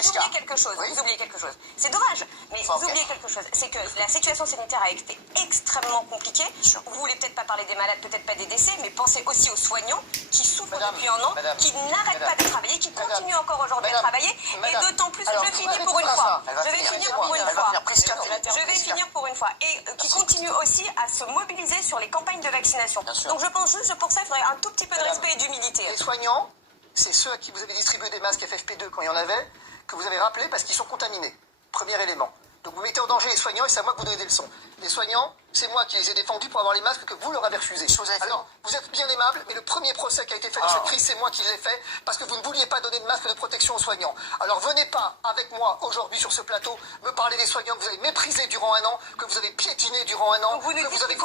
vous oubliez quelque chose. Oui. Vous oubliez quelque chose. C'est dommage, mais vous oubliez quelque chose. C'est que la situation sanitaire a été extrêmement compliquée. Vous voulez peut-être pas parler des malades, peut-être pas des décès, mais pensez aussi aux soignants qui souffrent depuis un an, qui n'arrêtent pas de travailler, qui continuent encore aujourd'hui à travailler. Et d'autant plus, je finis pour une fois. Je vais finir pour une fois. Je vais finir pour une fois. Et qui continuent aussi à se mobiliser sur les campagnes de vaccination. Donc je pense juste pour ça qu'il faudrait un tout petit peu de respect et d'humilité. Les soignants, c'est ceux à qui vous avez distribué des masques FFP2 quand il y en avait, que vous avez rappelé parce qu'ils sont contaminés. Premier élément. Donc vous mettez en danger les soignants et c'est à moi que vous donnez des leçons. Les soignants, c'est moi qui les ai défendus pour avoir les masques que vous leur avez refusés. Alors, vous êtes bien aimable, mais le premier procès qui a été fait dans cette crise, c'est moi qui l'ai fait, parce que vous ne vouliez pas donner de masque de protection aux soignants. Alors venez pas avec moi aujourd'hui sur ce plateau me parler des soignants que vous avez méprisés durant un an, que vous avez piétinés durant un an, que vous avez...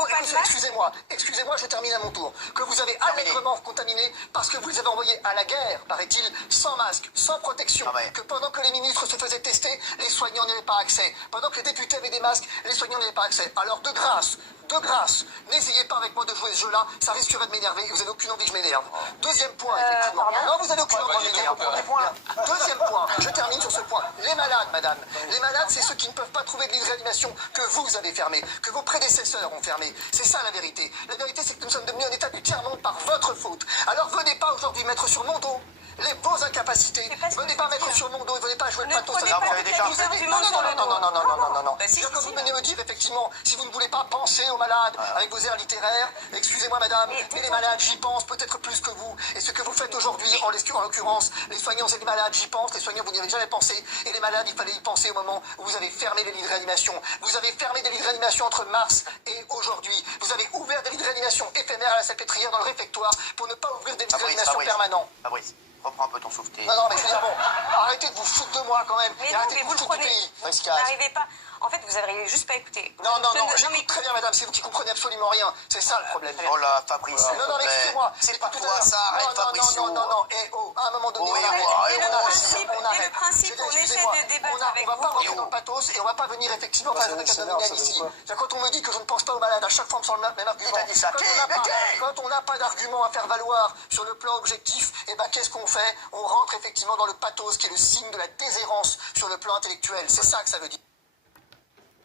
Excusez-moi, je termine à mon tour. Que vous avez allègrement contaminé parce que vous les avez envoyés à la guerre, paraît-il, sans masque, sans protection. Que pendant que les ministres se faisaient tester, les soignants n'avaient pas accès. Pendant que les députés avaient des masques, les soignants n'avaient pas accès. Alors de grâce, n'essayez pas avec moi de jouer ce jeu-là, ça risquerait de m'énerver et vous n'avez aucune envie que je m'énerve. Deuxième point, effectivement. Non, vous n'avez aucune envie de m'énerver. Deuxième point, je termine sur ce point. Les malades, madame. Les malades, c'est ceux qui ne peuvent pas trouver de lit de réanimation que vous avez fermé, que vos prédécesseurs ont fermé. C'est ça la vérité. La vérité, c'est que nous sommes devenus un état du tiers-monde par votre faute. Alors venez pas aujourd'hui mettre sur mon dos vos incapacités. Venez pas mettre sur mon dos et venez pas jouer le pathos. Non. Comme vous venez me dire, effectivement, si vous ne voulez pas penser aux malades avec vos airs littéraires, excusez-moi madame, mais les malades, j'y pense peut-être plus que vous. Et ce que vous faites aujourd'hui, en l'occurrence, les soignants et les malades, j'y pense, les soignants, vous n'y avez jamais pensé. Et les malades, il fallait y penser au moment où vous avez fermé les lits de réanimation. Vous avez fermé des lits de réanimation entre mars et aujourd'hui. Vous avez ouvert des lits de réanimation éphémères à la Salpêtrière dans le réfectoire pour ne pas ouvrir des lits de réanimation permanents. Fabrice, reprends un peu ton souffle. Non, mais je veux dire, bon, arrêtez de vous foutre de moi quand même. Mais et non, arrêtez mais de vous vous le foutre du prenez. pays. Vous n'arrivez pas. En fait, vous n'arrivez juste pas à écouter. Non, j'écoute très bien, madame, c'est vous qui comprenez absolument rien. C'est ça le problème. Oh là, Fabrice, non, mais excusez-moi. c'est pas toi ça, arrête Fabrice. Non, à un moment donné, on arrête. Le principe, on essaie de débattre avec vous. On va pas rentrer dans le pathos et on va pas venir effectivement faire un cadeau ici. Quand on me dit que je ne pense pas aux malades, à chaque fois on me sort le même argument. Quand on n'a pas d'argument à faire valoir sur le plan objectif, et ben qu'est-ce qu'on fait? On rentre effectivement dans le pathos qui est le signe de la déshérence sur le plan intellectuel. C'est ça que ça veut dire.